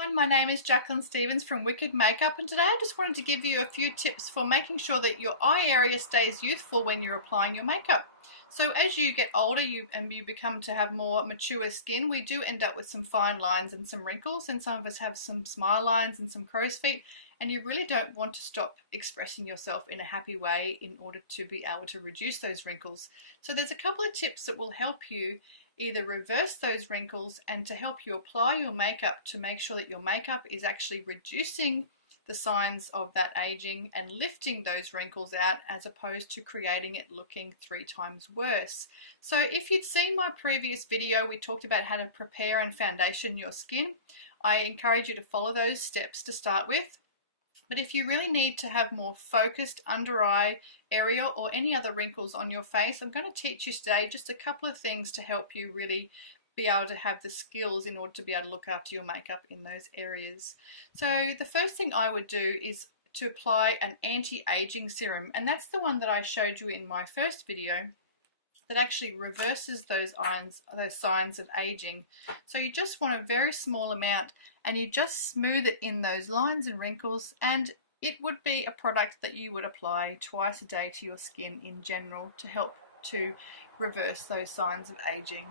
Everyone, my name is Jacqueline Stevens from Wicked Makeup, and today I just wanted to give you a few tips for making sure that your eye area stays youthful when you're applying your makeup. So as you get older and you become to have more mature skin, we do end up with some fine lines and some wrinkles, and some of us have some smile lines and some crow's feet, and you really don't want to stop expressing yourself in a happy way in order to be able to reduce those wrinkles. So there's a couple of tips that will help you either reverse those wrinkles and to help you apply your makeup to make sure that your makeup is actually reducing the signs of that aging and lifting those wrinkles out, as opposed to creating it looking 3 times worse. So if you'd seen my previous video, we talked about how to prepare and foundation your skin. I encourage you to follow those steps to start with. But if you really need to have more focused under eye area or any other wrinkles on your face, I'm going to teach you today just a couple of things to help you really be able to have the skills in order to be able to look after your makeup in those areas. So the first thing I would do is to apply an anti-aging serum, and that's the one that I showed you in my first video, that actually reverses those signs of aging. So you just want a very small amount, and you just smooth it in those lines and wrinkles, and it would be a product that you would apply twice a day to your skin in general to help to reverse those signs of aging.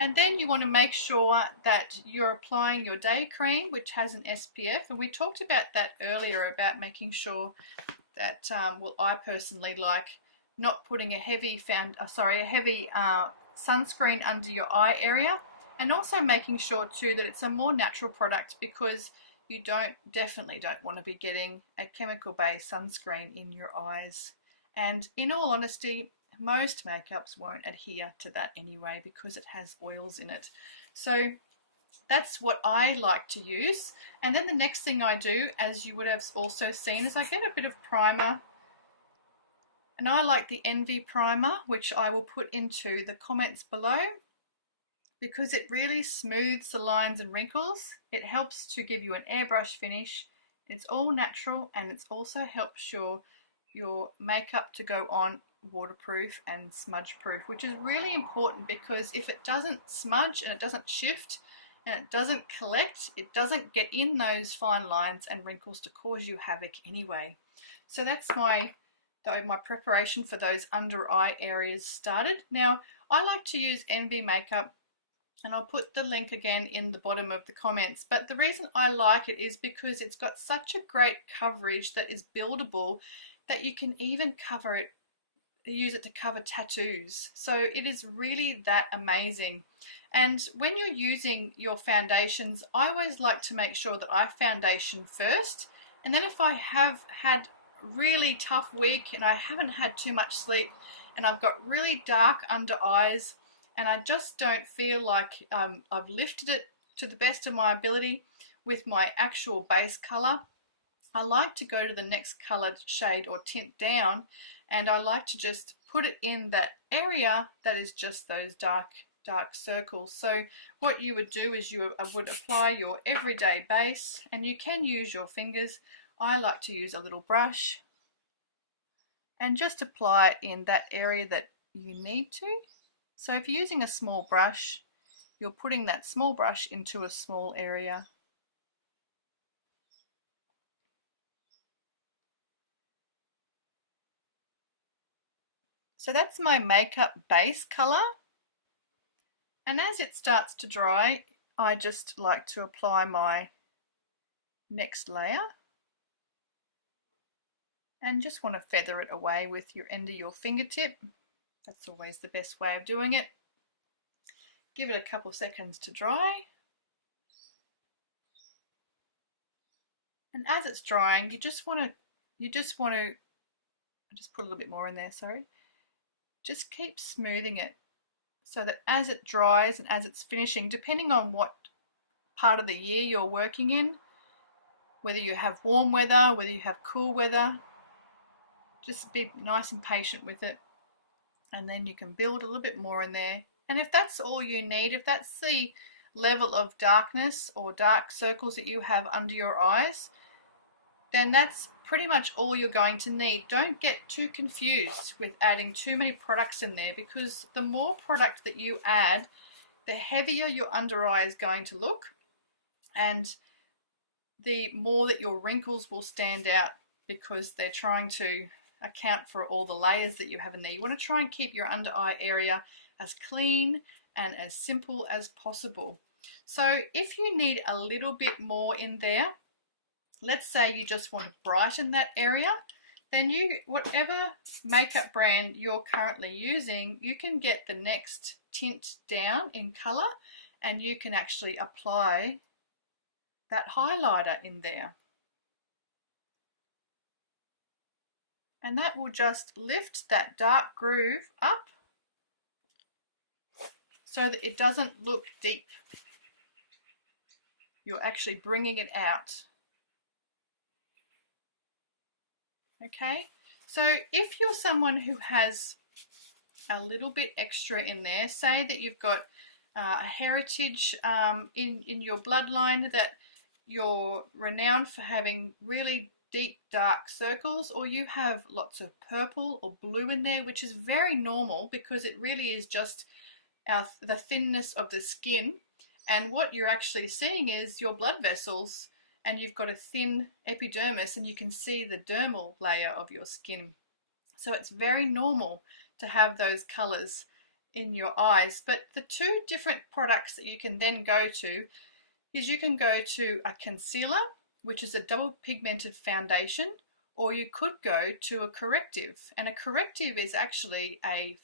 And then you want to make sure that you're applying your day cream, which has an SPF, and we talked about that earlier, about making sure that, well, I personally like not putting a heavy sunscreen under your eye area, and also making sure too that it's a more natural product, because you definitely don't want to be getting a chemical based sunscreen in your eyes. And in all honesty, most makeups won't adhere to that anyway, because it has oils in it. So that's what I like to use. And then the next thing I do, as you would have also seen, is I get a bit of primer. And I like the Envy primer, which I will put into the comments below, because it really smooths the lines and wrinkles. It helps to give you an airbrush finish. It's all natural, and it also helps your makeup to go on waterproof and smudge proof, which is really important, because if it doesn't smudge and it doesn't shift and it doesn't collect, it doesn't get in those fine lines and wrinkles to cause you havoc anyway. So that's my preparation for those under eye areas started. Now, I like to use Envy makeup, and I'll put the link again in the bottom of the comments. But the reason I like it is because it's got such a great coverage that is buildable, that you can even use it to cover tattoos. So it is really that amazing. And when you're using your foundations, I always like to make sure that I foundation first, and then if I have had really tough week and I haven't had too much sleep and I've got really dark under eyes and I just don't feel like I've lifted it to the best of my ability with my actual base color, I like to go to the next colored shade or tint down, and I like to just put it in that area that is just those dark circles. So what you would do is you would apply your everyday base, and you can use your fingers. I like to use a little brush and just apply it in that area that you need to. So if you're using a small brush, you're putting that small brush into a small area. So that's my makeup base color. And as it starts to dry, I just like to apply my next layer. And just want to feather it away with your end of your fingertip. That's always the best way of doing it. Give it a couple seconds to dry. And as it's drying, you just want to just put a little bit more in there, sorry. Just keep smoothing it, so that as it dries and as it's finishing, depending on what part of the year you're working in, whether you have warm weather, whether you have cool weather, just be nice and patient with it, and then you can build a little bit more in there. And if that's all you need, if that's the level of darkness or dark circles that you have under your eyes, then that's pretty much all you're going to need. Don't get too confused with adding too many products in there, because the more product that you add, the heavier your under eye is going to look, and the more that your wrinkles will stand out, because they're trying to account for all the layers that you have in there. You want to try and keep your under eye area as clean and as simple as possible. So if you need a little bit more in there, let's say you just want to brighten that area, then you, whatever makeup brand you're currently using, you can get the next tint down in color and you can actually apply that highlighter in there. And that will just lift that dark groove up so that it doesn't look deep. You're actually bringing it out. Okay, so if you're someone who has a little bit extra in there, say that you've got a heritage in your bloodline, that you're renowned for having really deep dark circles, or you have lots of purple or blue in there, which is very normal because it really is just the thinness of the skin, and what you're actually seeing is your blood vessels, and you've got a thin epidermis and you can see the dermal layer of your skin. So it's very normal to have those colors in your eyes. But the two different products that you can then go to is you can go to a concealer, which is a double pigmented foundation, or you could go to a corrective. And a corrective is actually a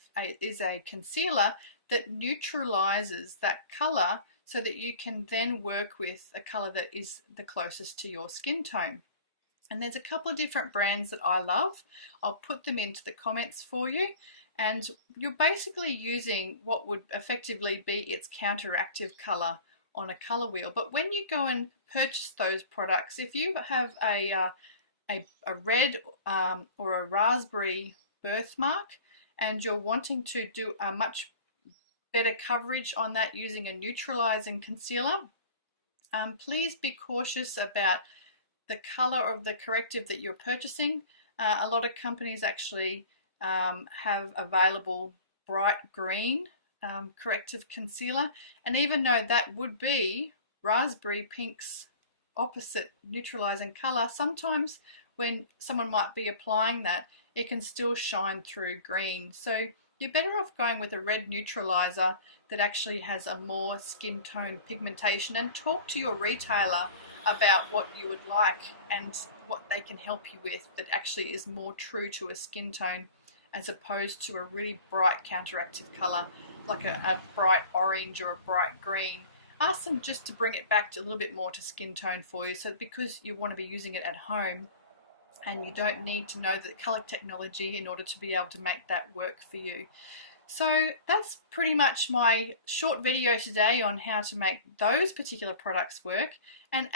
concealer that neutralizes that color so that you can then work with a color that is the closest to your skin tone. And there's a couple of different brands that I love. I'll put them into the comments for you. And you're basically using what would effectively be its counteractive color on a color wheel. But when you go and purchase those products, if you have a red or a raspberry birthmark and you're wanting to do a much better coverage on that using a neutralizing concealer, please be cautious about the color of the corrective that you're purchasing. A lot of companies actually have available bright green corrective concealer, and even though that would be raspberry pink's opposite neutralizing color, sometimes when someone might be applying that, it can still shine through green. So you're better off going with a red neutralizer that actually has a more skin tone pigmentation, and talk to your retailer about what you would like and what they can help you with that actually is more true to a skin tone, as opposed to a really bright counteractive color like a bright orange or a bright green. Ask them just to bring it back to a little bit more to skin tone for you, so because you want to be using it at home and you don't need to know the color technology in order to be able to make that work for you. So that's pretty much my short video today on how to make those particular products work. And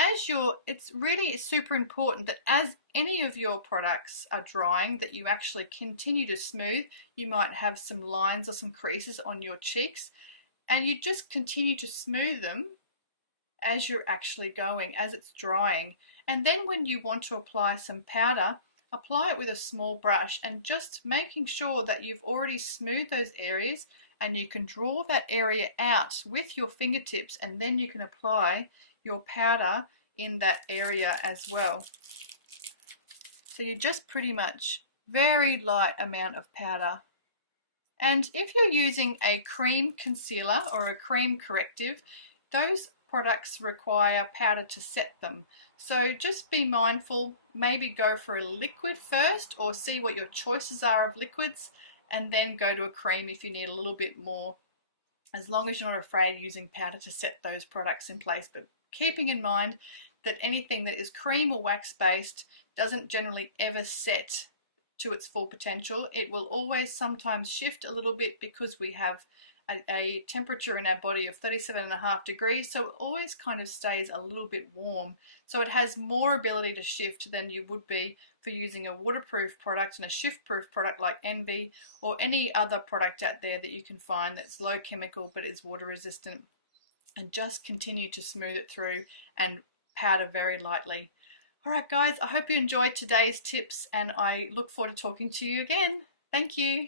it's really super important that as any of your products are drying, that you actually continue to smooth. You might have some lines or some creases on your cheeks, and you just continue to smooth them as you're actually going, as it's drying. And then when you want to apply some powder, apply it with a small brush, and just making sure that you've already smoothed those areas, and you can draw that area out with your fingertips, and then you can apply your powder in that area as well. So you just pretty much very light amount of powder. And if you're using a cream concealer or a cream corrective, those products require powder to set them. So just be mindful, maybe go for a liquid first, or see what your choices are of liquids, and then go to a cream if you need a little bit more, as long as you're not afraid of using powder to set those products in place. But keeping in mind that anything that is cream or wax based doesn't generally ever set to its full potential. It will always sometimes shift a little bit because we have a temperature in our body of 37.5 degrees, so it always kind of stays a little bit warm. So it has more ability to shift than you would be for using a waterproof product and a shift-proof product like Envy, or any other product out there that you can find that's low chemical but is water resistant. And just continue to smooth it through and powder very lightly. Alright guys, I hope you enjoyed today's tips, and I look forward to talking to you again. Thank you.